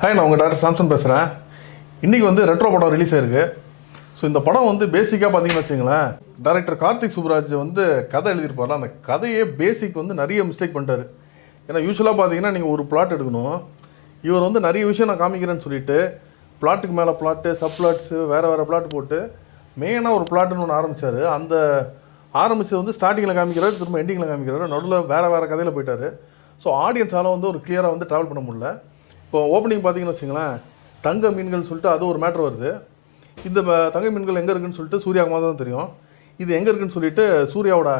Hi நான் உங்கள் doctor Samson பேசுகிறேன் இன்றைக்கி வந்து ரெட்ரோ படம் ரிலீஸ் ஆயிருக்கு. ஸோ இந்த படம் வந்து பேசிக்காக பார்த்தீங்கன்னு வச்சுங்களேன் டேரக்டர் கார்த்திக் சுப்ராஜ் வந்து கதை எழுதியிருப்பார்ல அந்த கதையே பேசிக் வந்து நிறைய மிஸ்டேக் பண்ணிட்டார். ஏன்னா யூஸ்வலாக பார்த்தீங்கன்னா நீங்கள் ஒரு பிளாட் எடுக்கணும். இவர் வந்து நிறைய விஷயம் நான் காமிக்கிறேன்னு சொல்லிட்டு பிளாட்டுக்கு மேலே பிளாட்டு சப் பிளாட்ஸு வேறு வேறு பிளாட் போட்டு மெயினாக ஒரு பிளாட்டுன்னு ஒன்று ஆரம்பித்தார் அந்த ஆரம்பித்தது வந்து ஸ்டார்டிங்கில் காமிக்கிறாரு திரும்ப எண்டிங்கில் காமிக்கிறாரு. நடுவில் வேறு வேறு கதையில் போயிட்டார். ஸோ ஆடியன்ஸால் வந்து ஒரு கிளியராக வந்து ட்ராவல் பண்ண முடியல. இப்போ ஓப்பனிங் பார்த்தீங்கன்னு வச்சுங்களேன் தங்க மீன்கள்னு சொல்லிட்டு அது ஒரு மேட்ரு வருது. இந்த தங்க மீன்கள் எங்கே இருக்குன்னு சொல்லிட்டு சூர்யாவுக்கு மாதிரி தான் தெரியும். இது எங்கே இருக்குன்னு சொல்லிட்டு சூர்யாவோட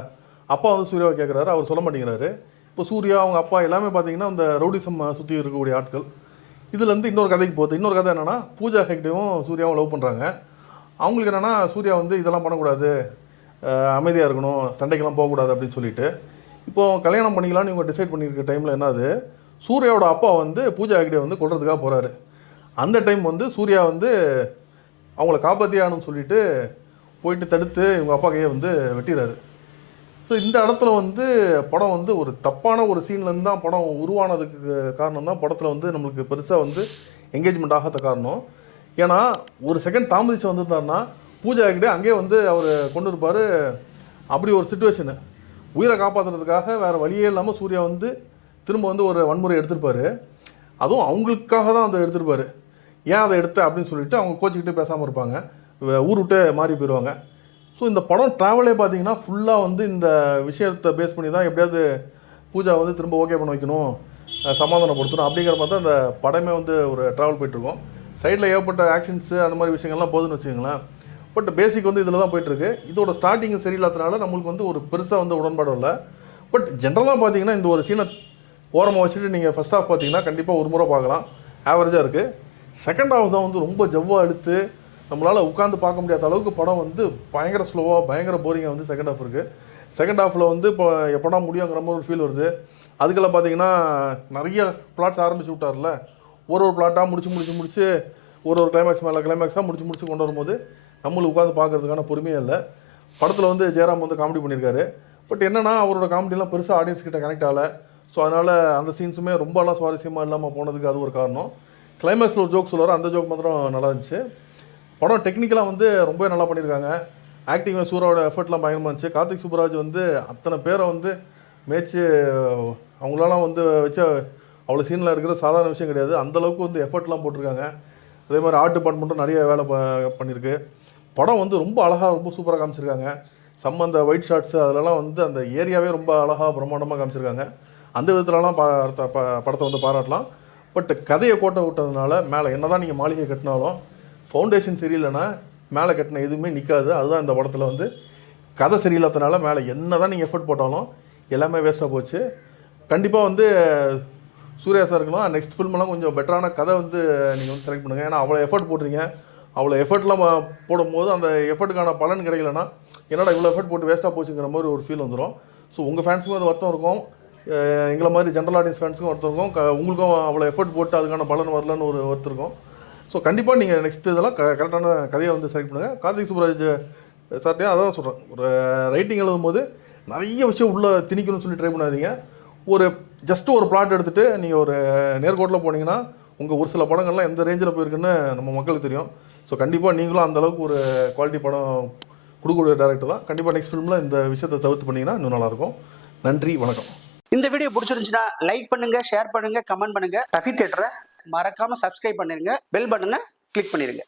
அப்பா வந்து சூர்யாவை கேட்குறாரு அவர் சொல்ல மாட்டேங்கிறாரு. இப்போ சூர்யா அவங்க அப்பா எல்லாமே பார்த்தீங்கன்னா அந்த ரவுடிசம் சுற்றி இருக்கக்கூடிய ஆட்கள். இதுலேருந்து இன்னொரு கதைக்கு போகுது. இன்னொரு கதை என்னென்னா பூஜா ஹெக்டேவும் சூர்யாவும் லவ் பண்ணுறாங்க அவங்களுக்கு என்னென்னா சூர்யா வந்து இதெல்லாம் பண்ணக்கூடாது. அமைதியாக இருக்கணும். சண்டைக்கெல்லாம் போகக்கூடாது அப்படின்னு சொல்லிட்டு. இப்போது கல்யாணம் பண்ணிக்கலாம்னு இவங்க டிசைட் பண்ணியிருக்க டைமில் என்னது? சூர்யாவோட அப்பா வந்து பூஜா ஹெக்டே வந்து கொள்றதுக்காக போகிறாரு அந்த டைம் வந்து சூர்யா வந்து அவங்கள காப்பாற்றி சொல்லிட்டு போயிட்டு தடுத்து இவங்க அப்பா கையை வந்து வெட்டிடுறாரு ஸோ இந்த இடத்துல வந்து படம் வந்து ஒரு தப்பான ஒரு சீன்லேருந்து தான் படம் உருவானதுக்கு காரணம் தான் படத்தில் வந்து நம்மளுக்கு பெருசாக வந்து என்கேஜ்மெண்ட் ஆகாத காரணம். ஏன்னா ஒரு செகண்ட் தாமதிச்சு வந்திருந்தாருன்னா பூஜா கிட்டே அங்கேயே வந்து அவர் கொண்டு இருப்பார். அப்படி ஒரு சுச்சுவேஷனு உயிரை காப்பாற்றுறதுக்காக வேறு வழியே இல்லாமல் சூர்யா வந்து திரும்ப வந்து ஒரு வன்முறை எடுத்திருப்பாரு. அதுவும் அவங்களுக்காக தான் அதை எடுத்திருப்பாரு. ஏன் அதை எடுத்த அப்படின்னு சொல்லிட்டு அவங்க கோச்சிக்கிட்டே பேசாமல் இருப்பாங்க. ஊர் விட்டு மாறி போயிடுவாங்க ஸோ இந்த படம் ட்ராவலே பார்த்தீங்கன்னா ஃபுல்லாக வந்து இந்த விஷயத்தை பேஸ் பண்ணி தான் எப்படியாவது பூஜா வந்து திரும்ப ஓகே பண்ண வைக்கணும் சமாதானப்படுத்தணும் அப்படிங்கிற மாதிரி தான் இந்த படமே வந்து ஒரு ட்ராவல் போயிட்டுருக்கோம். சைடில் ஏகப்பட்ட ஆக்ஷன்ஸு அந்த மாதிரி விஷயங்கள்லாம் போகுதுன்னு வச்சுக்கோங்களேன். பட் பேசிக் வந்து இதில் தான் போயிட்டுருக்கு. இதோட ஸ்டார்டிங் சரியில்லாதனால நம்மளுக்கு வந்து ஒரு பெருசாக வந்து உடன்பாடு இல்லை பட் ஜென்ரலாக பார்த்தீங்கன்னா இந்த ஒரு சீனை ஓரமாக வச்சுட்டு நீங்கள் ஃபஸ்ட் ஆஃப் பார்த்தீங்கன்னா கண்டிப்பாக ஒரு முறை பார்க்கலாம். ஆவரேஜாக இருக்குது செகண்ட் ஹாஃப் தான் வந்து ரொம்ப ஜவ்வாக எடுத்து நம்மளால் உட்காந்து பார்க்க முடியாத அளவுக்கு படம் வந்து பயங்கர ஸ்லோவாக பயங்கர போரிங்காக வந்து செகண்ட் ஹாஃப் இருக்குது செகண்ட் ஆஃபில் வந்து இப்போ எப்படா முடியுங்கிற மாதிரி ஒரு ஃபீல் வருது. அதுக்கெல்லாம் பார்த்தீங்கன்னா நிறைய பிளாட்ஸ் ஆரம்பிச்சு விட்டார்ல. ஒரு ஒரு பிளாட்டாக முடிச்சு முடிச்சு முடிச்சு ஒரு ஒரு கிளைமேக்ஸ் மேலே கிளைமேக்ஸாக முடிச்சு முடிச்சு கொண்டு வரும்போது நம்மளுக்கு உட்காந்து பார்க்கறதுக்கான பொறுமையே இல்லை. படத்தில் வந்து ஜெயராம் வந்து காமெடி பண்ணியிருக்காரு. பட் என்னென்னா அவரோட காமெடிலாம் பெருசாக ஆடியன்ஸ் கிட்ட கனெக்ட் ஆகலை. ஸோ அதனால் அந்த சீன்ஸுமே ரொம்பலாம் சுவாரஸ்யமாக இல்லாமல் போனதுக்கு அது ஒரு காரணம். கிளைமேக்ஸில் ஒரு ஜோக் சொல்லுவார். அந்த ஜோக் மாத்திரம் நல்லா இருந்துச்சு. படம் டெக்னிக்கலாக வந்து ரொம்பவே நல்லா பண்ணியிருக்காங்க ஆக்டிங் சூராவோட எஃபர்ட்லாம் பயங்கரமாக இருந்துச்சு. கார்த்திக் சுப்ராஜ் வந்து அத்தனை பேரை வந்து மேய்ச்சி அவங்களாலாம் வந்து வச்ச அவ்வளோ சீனில் இருக்கிற சாதாரண விஷயம் கிடையாது. அந்தளவுக்கு வந்து எஃபர்ட்லாம் போட்டிருக்காங்க. அதே மாதிரி ஆர்ட் டிபார்ட்மெண்ட்டும் நிறைய வேலை ப- பண்ணியிருக்கு. படம் வந்து ரொம்ப அழகாக ரொம்ப சூப்பராக காமிச்சிருக்காங்க. சம்மந்த அந்த ஒயிட் ஷார்ட்ஸு அதிலலாம் வந்து அந்த ஏரியாவே ரொம்ப அழகாக பிரம்மாண்டமாக காமிச்சிருக்காங்க. அந்த விதத்துலலாம் பா ப- படத்தை வந்து பாராட்டலாம். பட் கதையை கோட்டை விட்டதுனால மேலே என்னதான் நீங்கள் மாளிகை கட்டினாலும் ஃபவுண்டேஷன் சரியில்லைன்னா மேலே கட்டின எதுவுமே நிற்காது அதுதான் இந்த படத்தில் வந்து கதை சரியில்லாதனால மேலே என்ன தான் நீங்கள் எஃபர்ட் போட்டாலும் எல்லாமே வேஸ்ட்டாக போச்சு. கண்டிப்பாக வந்து சூர்யா சார் இருக்கலாம் நெக்ஸ்ட் ஃபில்மெல்லாம் கொஞ்சம் பெட்டரான கதை வந்து நீங்கள் வந்து செலக்ட் பண்ணுங்கள் ஏன்னா அவ்வளோ எஃபர்ட் போட்டிருக்கீங்க அவ்வளோ எஃபர்ட்லாம் போடும்போது அந்த எஃபர்ட்டுக்கான பலன் கிடைக்கலன்னா என்னடா இவ்வளோ எஃபர்ட் போட்டு வேஸ்ட்டாக போச்சுங்கிற மாதிரி ஒரு ஃபீல் வந்துடும் ஸோ உங்கள் ஃபேன்ஸுக்கும் அது வருத்தம் இருக்கும். எங்களை மாதிரி ஜென்ரல் ஆடியன்ஸ் ஃபேன்ஸுக்கும் ஒருத்தருக்கும் க- உங்களுக்கும் அவ்வளோ எஃபர்ட் போட்டு அதுக்கான பலன் வரலன்னு ஒரு ஒருத்தருக்கும். ஸோ கண்டிப்பாக நீங்கள் நெக்ஸ்ட் இதெல்லாம் க கரெக்டான கதையை வந்து செலக்ட் பண்ணுங்கள் கார்த்திக் சுப்ராஜ் சார்ட்டையும் அதான் சொல்கிறேன் ஒரு ரைட்டிங் எழுதும்போது நிறைய விஷயம் உள்ளே திணிக்கணும்னு சொல்லி ட்ரை பண்ணாதீங்க. ஒரு ஜஸ்ட் ஒரு பிளாட் எடுத்துகிட்டு நீங்கள் ஒரு நேர்கோட்டில் போனீங்கன்னா உங்கள் ஒரு சில படங்கள்லாம் எந்த ரேஞ்சில் போயிருக்குன்னு நம்ம மக்களுக்கு தெரியும். ஸோ கண்டிப்பாக நீங்களும் அந்தளவுக்கு ஒரு குவாலிட்டி படம் கொடுக்கக்கூடிய டேரக்டர் தான். கண்டிப்பாக நெக்ஸ்ட் ஃபிலிமில் இந்த விஷயத்தை தவிர்த்து பண்ணிங்கன்னா இன்னும் நல்லாயிருக்கும் நன்றி வணக்கம். இந்த வீடியோ பிடிச்சிருந்துச்சுன்னா லைக் பண்ணுங்க ஷேர் பண்ணுங்க கமெண்ட் பண்ணுங்க. ரஃபி தியேட்டரை மறக்காம சப்ஸ்கிரைப் பண்ணிருங்க. பெல் பட்டனை கிளிக் பண்ணிருங்க.